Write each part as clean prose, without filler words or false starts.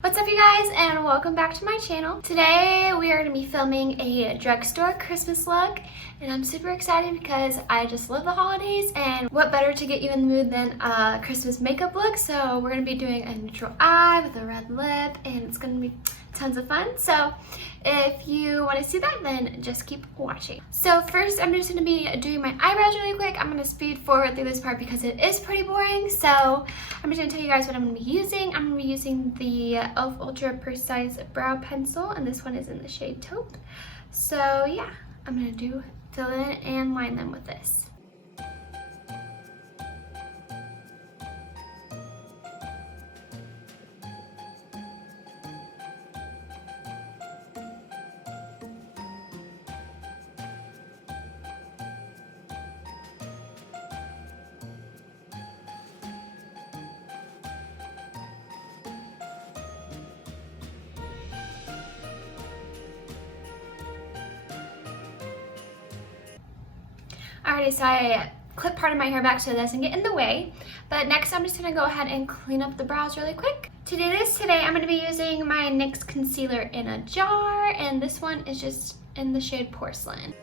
What's up, you guys, and welcome back to my channel. Today we are going to be filming a drugstore Christmas look, and I'm super excited because I just love the holidays, and what better to get you in the mood than a Christmas makeup look. So we're going to be doing a neutral eye with a red lip, and it's going to be tons of fun. So if you want to see that, then just keep watching. So first, I'm just going to be doing my eyebrows really quick. I'm going to speed forward through this part because it is pretty boring. So I'm just going to tell you guys what I'm going to be using. I'm going to be using the e.l.f. Ultra Precise Brow Pencil, and this one is in the shade Taupe. So yeah, I'm going to fill in and line them with this. Alrighty, so I clip part of my hair back so it doesn't get in the way. But next I'm just going to go ahead and clean up the brows really quick. To do this today, I'm going to be using my NYX concealer in a jar, and this one is just in the shade Porcelain.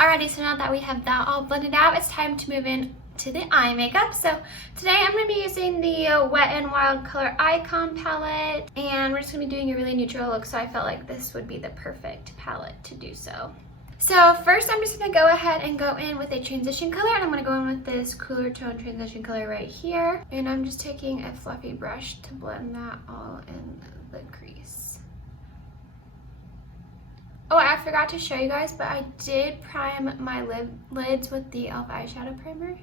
Alrighty, so now that we have that all blended out, it's time to move in to the eye makeup. So today I'm going to be using the Wet n Wild Color Icon palette, and we're just going to be doing a really neutral look, so I felt like this would be the perfect palette to do so. So first I'm just going to go ahead and go in with a transition color, and I'm going to go in with this cooler tone transition color right here. And I'm just taking a fluffy brush to blend that all in the crease. Oh, I forgot to show you guys, but I did prime my lids with the e.l.f. eyeshadow primer.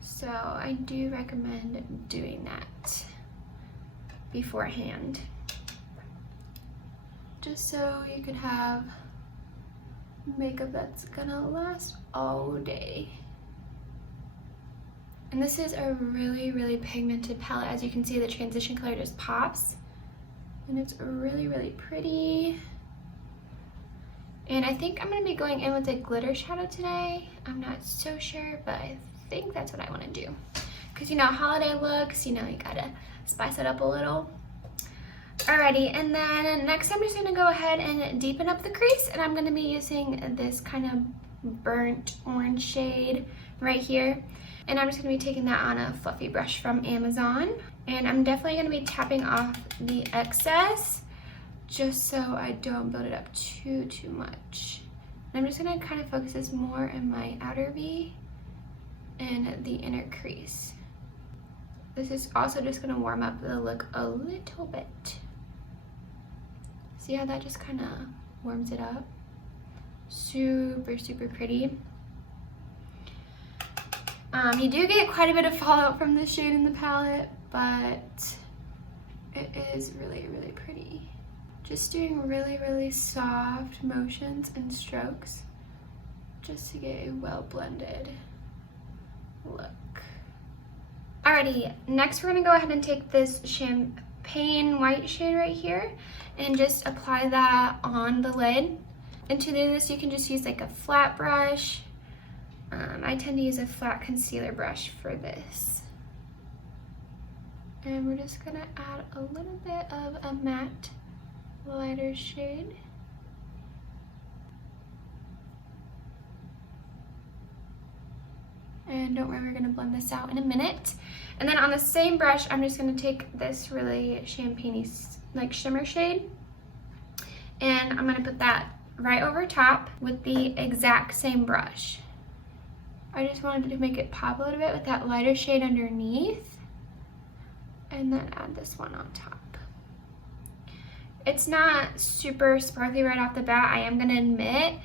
So I do recommend doing that beforehand, just so you can have makeup that's gonna last all day. And this is a really, really pigmented palette. As you can see, the transition color just pops, and it's really, really pretty. And I think I'm going to be going in with a glitter shadow today. I'm not so sure, but I think that's what I want to do. Because, you know, holiday looks, you know, you gotta spice it up a little. Alrighty, and then next I'm just going to go ahead and deepen up the crease. And I'm going to be using this kind of burnt orange shade right here. And I'm just going to be taking that on a fluffy brush from Amazon. And I'm definitely going to be tapping off the excess, just so I don't build it up too much. And I'm just gonna kind of focus this more in my outer V and the inner crease. This is also just gonna warm up the look a little bit. See how that just kind of warms it up? Super, super pretty. You do get quite a bit of fallout from this shade in the palette, but it is really, really pretty. Just doing really, really soft motions and strokes just to get a well blended look. Alrighty, next we're gonna go ahead and take this champagne white shade right here and just apply that on the lid. And to do this, you can just use like a flat brush. I tend to use a flat concealer brush for this. And we're just gonna add a little bit of a matte lighter shade. And don't worry, we're gonna blend this out in a minute. And then on the same brush, I'm just gonna take this really champagne-y like shimmer shade, and I'm gonna put that right over top with the exact same brush. I just wanted to make it pop a little bit with that lighter shade underneath, and then add this one on top. It's not super sparkly right off the bat, I am gonna admit,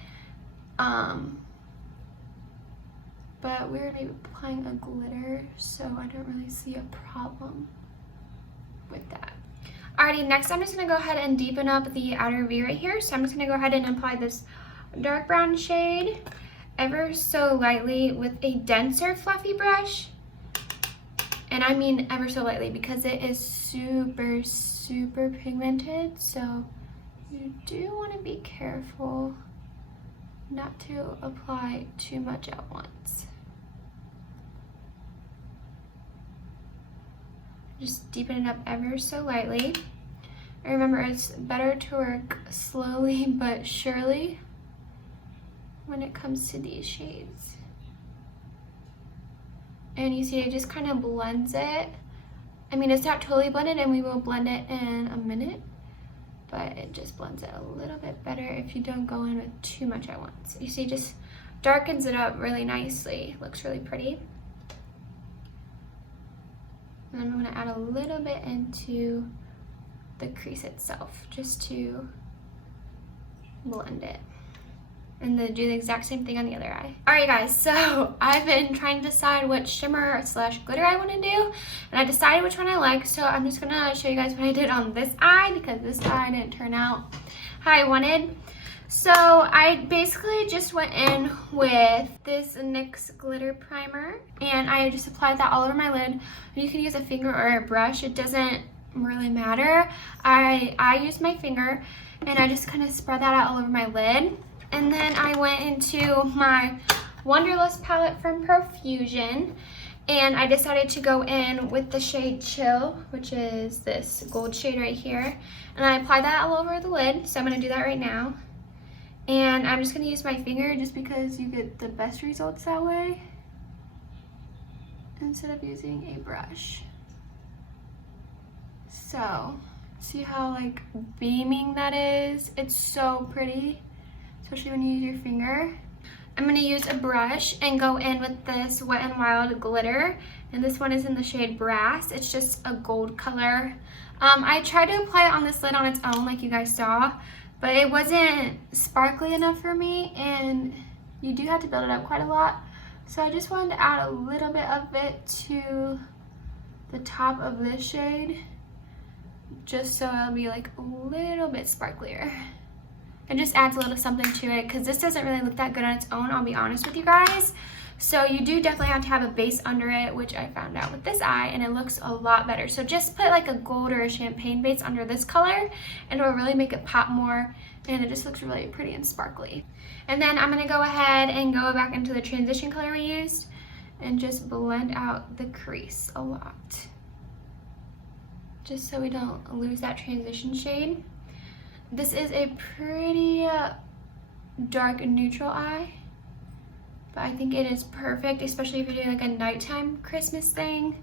but we're gonna be applying a glitter, so I don't really see a problem with that. Alrighty, next I'm just gonna go ahead and deepen up the outer V right here. So I'm just gonna go ahead and apply this dark brown shade ever so lightly with a denser fluffy brush. And I mean ever so lightly because it is super, super pigmented. So you do want to be careful not to apply too much at once. Just deepen it up ever so lightly. And remember, it's better to work slowly but surely when it comes to these shades. And you see it just kind of blends it. I mean, it's not totally blended and we will blend it in a minute, but it just blends it a little bit better if you don't go in with too much at once. You see, it just darkens it up really nicely. Looks really pretty. And I'm gonna add a little bit into the crease itself just to blend it. And then do the exact same thing on the other eye. Alright guys, so I've been trying to decide what shimmer / glitter I want to do, and I decided which one I like, so I'm just gonna show you guys what I did on this eye because this eye didn't turn out how I wanted. So I basically just went in with this NYX glitter primer and I just applied that all over my lid. You can use a finger or a brush, it doesn't really matter. I used my finger and I just kind of spread that out all over my lid. And then I went into my Wonderlust palette from Profusion and I decided to go in with the shade Chill, which is this gold shade right here. And I applied that all over the lid, so I'm going to do that right now. And I'm just going to use my finger just because you get the best results that way instead of using a brush. So, see how like beaming that is? It's so pretty, especially when you use your finger. I'm going to use a brush and go in with this Wet n Wild glitter, and this one is in the shade Brass. It's just a gold color. I tried to apply it on this lid on its own like you guys saw, but it wasn't sparkly enough for me and you do have to build it up quite a lot. So I just wanted to add a little bit of it to the top of this shade just so it'll be like a little bit sparklier. It just adds a little something to it because this doesn't really look that good on its own, I'll be honest with you guys. So you do definitely have to have a base under it, which I found out with this eye, and it looks a lot better. So just put like a gold or a champagne base under this color and it'll really make it pop more, and it just looks really pretty and sparkly. And then I'm going to go ahead and go back into the transition color we used and just blend out the crease a lot, just so we don't lose that transition shade. This is a pretty dark neutral eye, but I think it is perfect, especially if you're doing like a nighttime Christmas thing.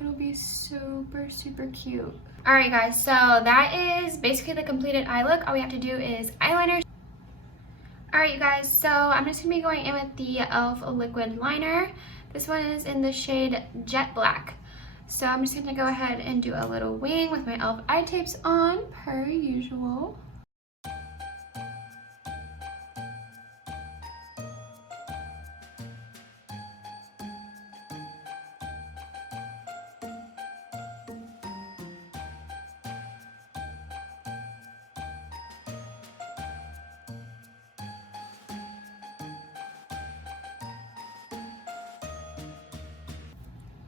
It'll be super, super cute. Alright guys, so that is basically the completed eye look. All we have to do is eyeliner. Alright you guys, so I'm just going to be going in with the e.l.f. liquid liner. This one is in the shade Jet Black. So I'm just going to go ahead and do a little wing with my e.l.f. eye tapes on, per usual.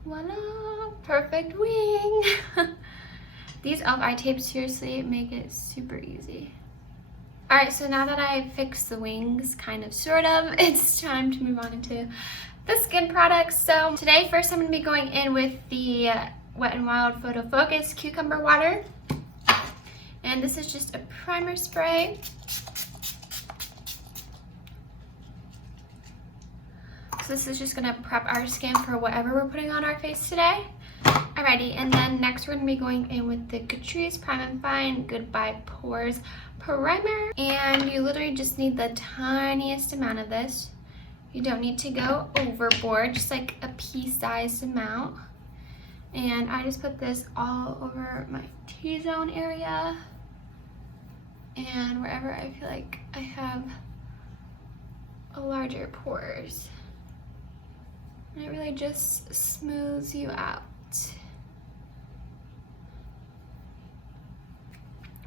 Voila, perfect wing. These e.l.f. eye tapes seriously make it super easy. Alright, so now that I've fixed the wings, kind of, sort of, it's time to move on into the skin products. So today, first I'm going to be going in with the Wet n Wild Photo Focus Cucumber Water. And this is just a primer spray. So this is just gonna prep our skin for whatever we're putting on our face today. Alrighty, and then next we're gonna be going in with the Catrice Prime and Fine Goodbye Pores Primer. And you literally just need the tiniest amount of this. You don't need to go overboard, just like a pea-sized amount. And I just put this all over my T-zone area and wherever I feel like I have a larger pores. And it really just smooths you out.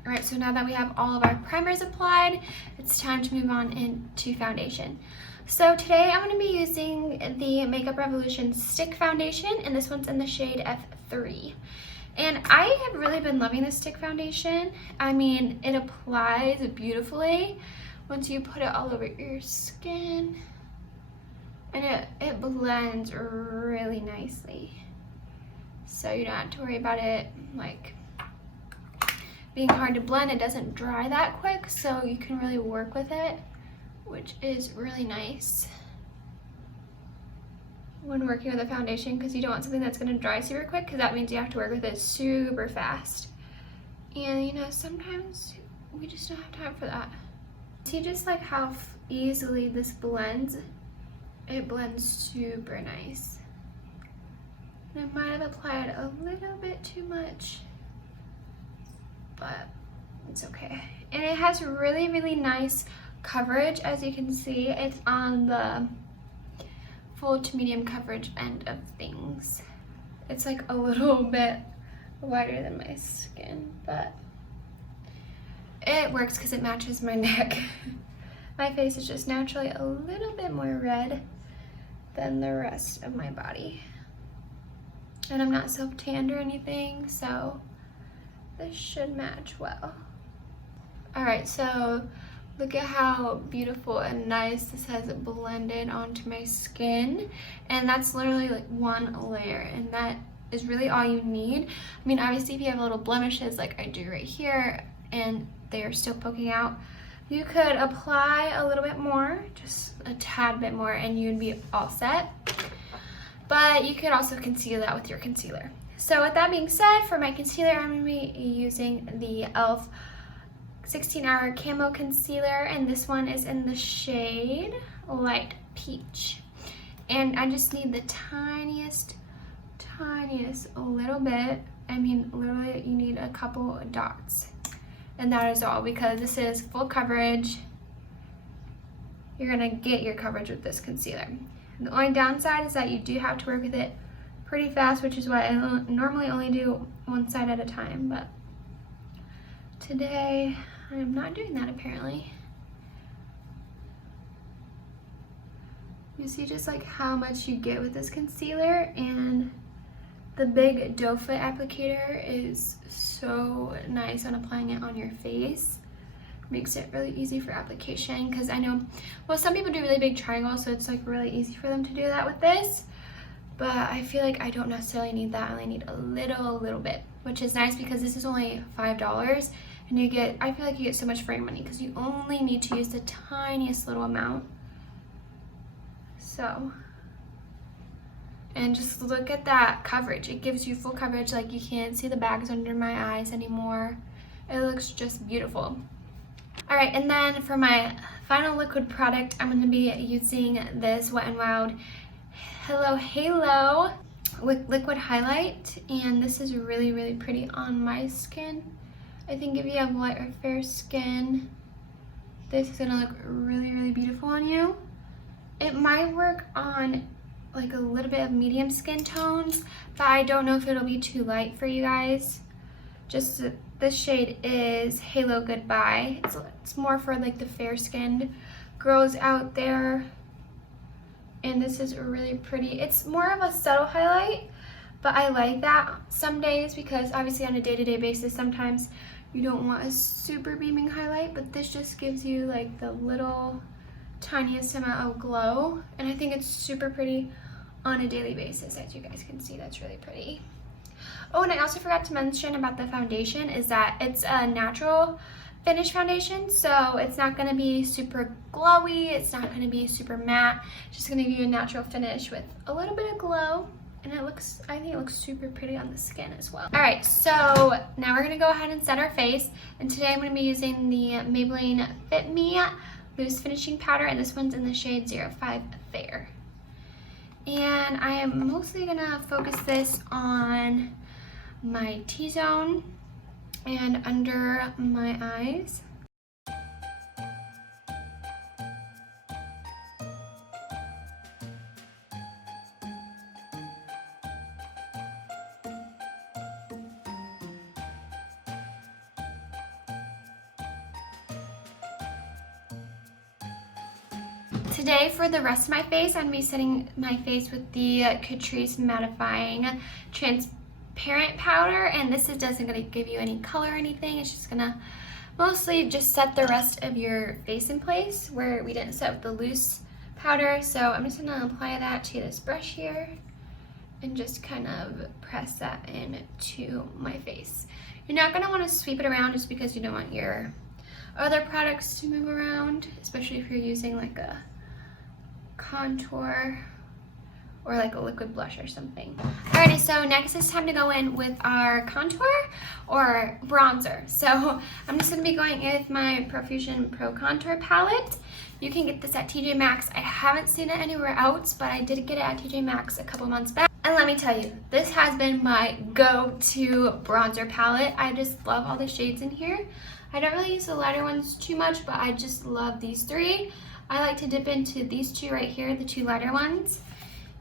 All right, so now that we have all of our primers applied, it's time to move on into foundation. So today I'm going to be using the Makeup Revolution Stick Foundation, and this one's in the shade F3. And I have really been loving this stick foundation. I mean, it applies beautifully once you put it all over your skin. And it blends really nicely. So you don't have to worry about it like being hard to blend. It doesn't dry that quick, so you can really work with it, which is really nice when working with a foundation, because you don't want something that's going to dry super quick, because that means you have to work with it super fast. And you know, sometimes we just don't have time for that. See just like how easily this blends? It blends super nice. And I might have applied a little bit too much, but it's okay. And it has really nice coverage. As you can see, it's on the full to medium coverage end of things. It's like a little bit wider than my skin, but it works because it matches my neck. My face is just naturally a little bit more red than the rest of my body. And I'm not self-tanned or anything, so this should match well. All right, so look at how beautiful and nice this has blended onto my skin. And that's literally like one layer, and that is really all you need. I mean, obviously if you have little blemishes like I do right here and they're still poking out, you could apply a little bit more, just a tad bit more, and you'd be all set. But you could also conceal that with your concealer. So with that being said, for my concealer, I'm gonna be using the e.l.f. 16-Hour Camo Concealer, and this one is in the shade Light Peach. And I just need the tiniest little bit. I mean, literally you need a couple dots. And that is all, because this is full coverage. You're gonna get your coverage with this concealer. The only downside is that you do have to work with it pretty fast, which is why I normally only do one side at a time, but today I'm not doing that apparently. You see just like how much you get with this concealer, and the big doe foot applicator is so nice on applying it on your face. Makes it really easy for application, because I know, well, some people do really big triangles, so it's like really easy for them to do that with this. But I feel like I don't necessarily need that. I only need a little bit, which is nice because this is only $5, and you get, I feel like you get so much for your money because you only need to use the tiniest little amount. So, and just look at that coverage. It gives you full coverage, like you can't see the bags under my eyes anymore. It looks just beautiful. All right, and then for my final liquid product, I'm gonna be using this Wet n Wild Hello Halo with liquid highlight, and this is really pretty on my skin. I think if you have light or fair skin, this is gonna look really beautiful on you. It might work on like a little bit of medium skin tones, but I don't know if it'll be too light for you guys. Just this shade is Halo Goodbye. It's more for like the fair skinned girls out there. And this is really pretty. It's more of a subtle highlight, but I like that some days, because obviously on a day-to-day basis, sometimes you don't want a super beaming highlight, but this just gives you like the little tiniest amount of glow. And I think it's super pretty on a daily basis. As you guys can see, that's really pretty. Oh, and I also forgot to mention about the foundation is that it's a natural finish foundation, so it's not going to be super glowy, it's not going to be super matte, it's just going to give you a natural finish with a little bit of glow, and it looks, I think it looks super pretty on the skin as well. All right, so now we're going to go ahead and set our face, and today I'm going to be using the Maybelline Fit Me Loose Finishing Powder, and this one's in the shade 05 Fair. And I am mostly going to focus this on my T-zone and under my eyes. today for the rest of my face, I'm going to be setting my face with the Catrice Mattifying Transparent Powder, and this doesn't going to give you any color or anything. It's just going to mostly just set the rest of your face in place where we didn't set with the loose powder. So I'm just going to apply that to this brush here and just kind of press that into my face. You're not going to want to sweep it around just because you don't want your other products to move around, especially if you're using like a contour or like a liquid blush or something. Alrighty, so next it's time to go in with our contour or bronzer. So I'm just going to be going in with my Profusion Pro Contour Palette. You can get this at TJ Maxx. I haven't seen it anywhere else, but I did get it at TJ Maxx a couple months back. And let me tell you, this has been my go-to bronzer palette. I just love all the shades in here. I don't really use the lighter ones too much, but I just love these three. I like to dip into these two right here, the two lighter ones.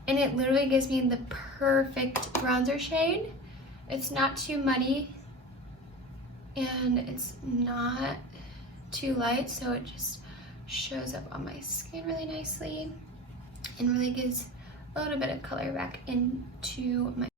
And it literally gives me the perfect bronzer shade. It's not too muddy and it's not too light, so it just shows up on my skin really nicely and really gives a little bit of color back into my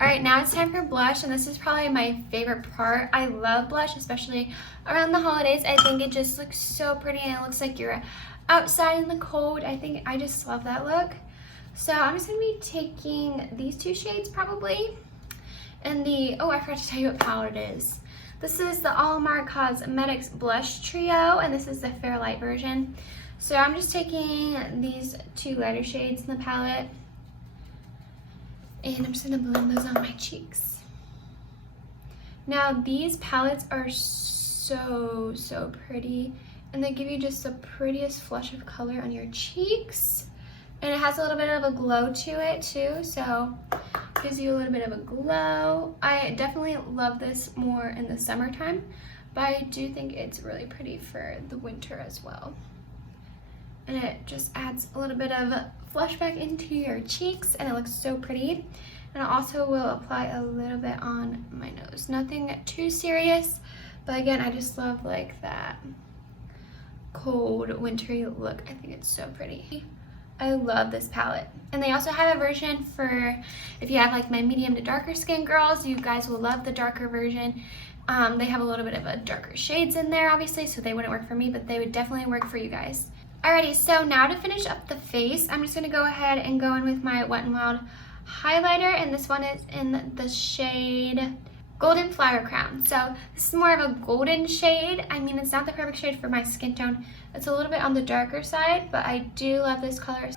Alright, now it's time for blush, and this is probably my favorite part. I love blush, especially around the holidays. I think it just looks so pretty and it looks like you're outside in the cold. I just love that look. So I'm just going to be taking these two shades probably. And oh, I forgot to tell you what palette it is. This is the Allmar Cosmetics Blush Trio, and this is the Fairlight version. So I'm just taking these two lighter shades in the palette, and I'm just gonna blend those on my cheeks. Now these palettes are so pretty, and they give you just the prettiest flush of color on your cheeks, and it has a little bit of a glow to it too, so it gives you a little bit of a glow. I definitely love this more in the summertime, but I do think it's really pretty for the winter as well. And it just adds a little bit of flush back into your cheeks, and it looks so pretty. And I also will apply a little bit on my nose. Nothing too serious, but again, I just love like that cold, wintry look. I think it's so pretty. I love this palette. And they also have a version for if you have like my medium to darker skin girls. You guys will love the darker version. They have a little bit of a darker shades in there, obviously, so they wouldn't work for me, but they would definitely work for you guys. Alrighty, so now to finish up the face, I'm just going to go ahead and go in with my Wet n Wild highlighter, and this one is in the shade Golden Flower Crown. So this is more of a golden shade. I mean, it's not the perfect shade for my skin tone. It's a little bit on the darker side, but I do love this color.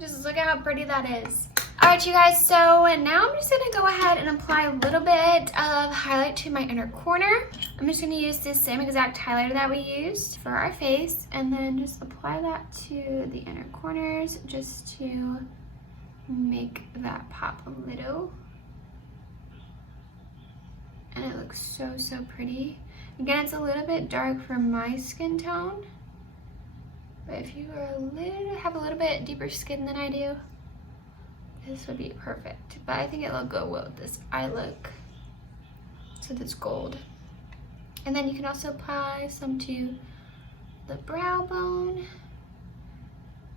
Just look at how pretty that is. Alright, you guys, so now I'm just going to go ahead and apply a little bit of highlight to my inner corner. I'm just going to use this same exact highlighter that we used for our face, and then just apply that to the inner corners just to make that pop a little. And it looks so pretty. Again, it's a little bit dark for my skin tone, but if you are have a little bit deeper skin than I do, this would be perfect. But I think it'll go well with this eye look since it's gold. And then you can also apply some to the brow bone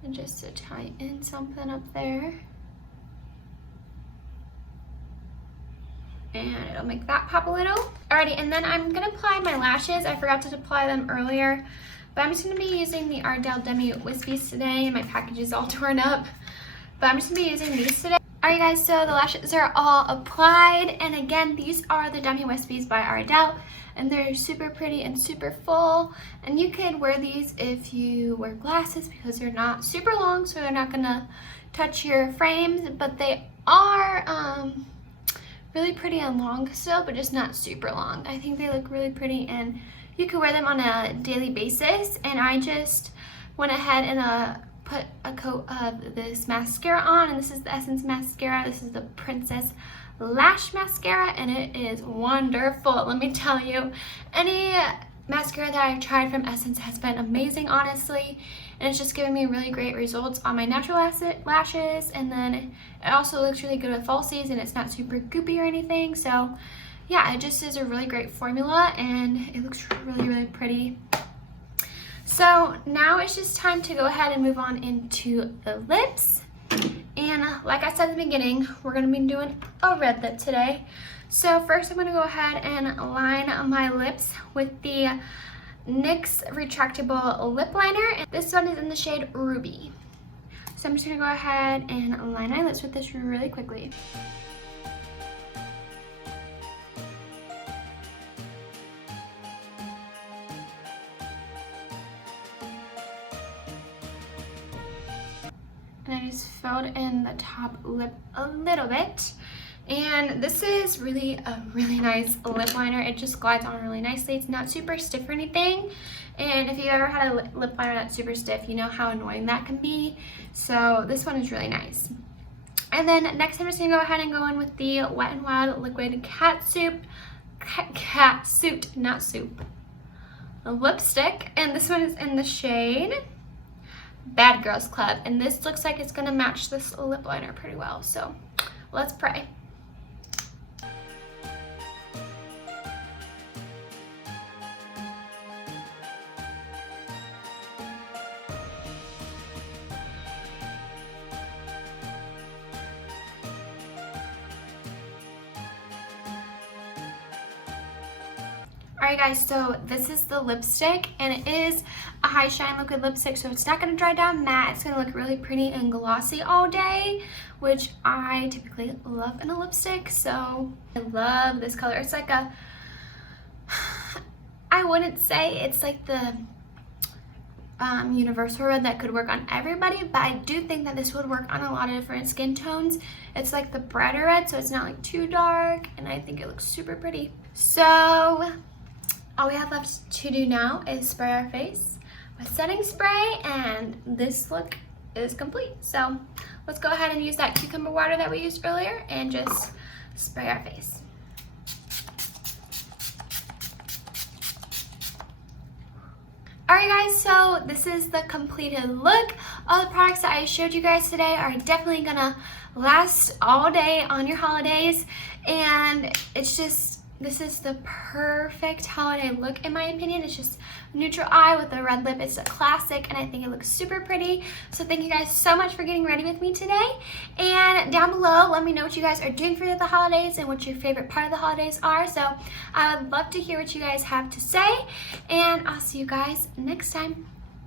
and just to tie in something up there. And it'll make that pop a little. Alrighty, and then I'm gonna apply my lashes. I forgot to apply them earlier, but I'm just gonna be using the Ardell Demi Wispies today. My package is all torn up, but I'm just gonna be using these today. Alright guys, so the lashes are all applied, and again, these are the Demi Wispies by Ardell, and they're super pretty and super full, and you could wear these if you wear glasses because they're not super long, so they're not gonna touch your frames, but they are really pretty and long still, but just not super long. I think they look really pretty and you can wear them on a daily basis. And I just went ahead and put a coat of this mascara on, and this is the Essence mascara. This is the Princess Lash Mascara, and it is wonderful. Let me tell you, any mascara that I've tried from Essence has been amazing, honestly, and it's just giving me really great results on my natural lashes, and then it also looks really good with falsies, and it's not super goopy or anything. So yeah, it just is a really great formula, and it looks really, really pretty. So now it's just time to go ahead and move on into the lips. And like I said at the beginning, we're going to be doing a red lip today. So first I'm going to go ahead and line my lips with the NYX retractable lip liner. This one is in the shade Ruby. So I'm just going to go ahead and line my lips with this really quickly. And I just filled in the top lip a little bit. And this is really a really nice lip liner. It just glides on really nicely. It's not super stiff or anything. And if you ever had a lip liner that's super stiff, you know how annoying that can be. So this one is really nice. And then next I'm just gonna go ahead and go in with the Wet n Wild Liquid Catsuit, not soup, a lipstick. And this one is in the shade Bad Girls Club, and this looks like it's gonna match this lip liner pretty well, so let's pray. Alright guys, so this is the lipstick, and it is a high shine liquid lipstick, so it's not going to dry down matte. It's going to look really pretty and glossy all day, which I typically love in a lipstick. So I love this color. It's like a, I wouldn't say it's like the universal red that could work on everybody, but I do think that this would work on a lot of different skin tones. It's like the brighter red, so it's not like too dark, and I think it looks super pretty. So all we have left to do now is spray our face with setting spray, and this look is complete. So let's go ahead and use that cucumber water that we used earlier and just spray our face. Alright guys, so this is the completed look. All the products that I showed you guys today are definitely gonna last all day on your holidays, and it's just, this is the perfect holiday look in my opinion. It's just neutral eye with a red lip. It's a classic, and I think it looks super pretty. So thank you guys so much for getting ready with me today. And down below, let me know what you guys are doing for the holidays and what your favorite part of the holidays are. So I would love to hear what you guys have to say, and I'll see you guys next time.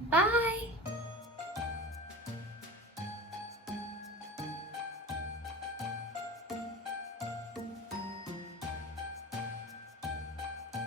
Bye.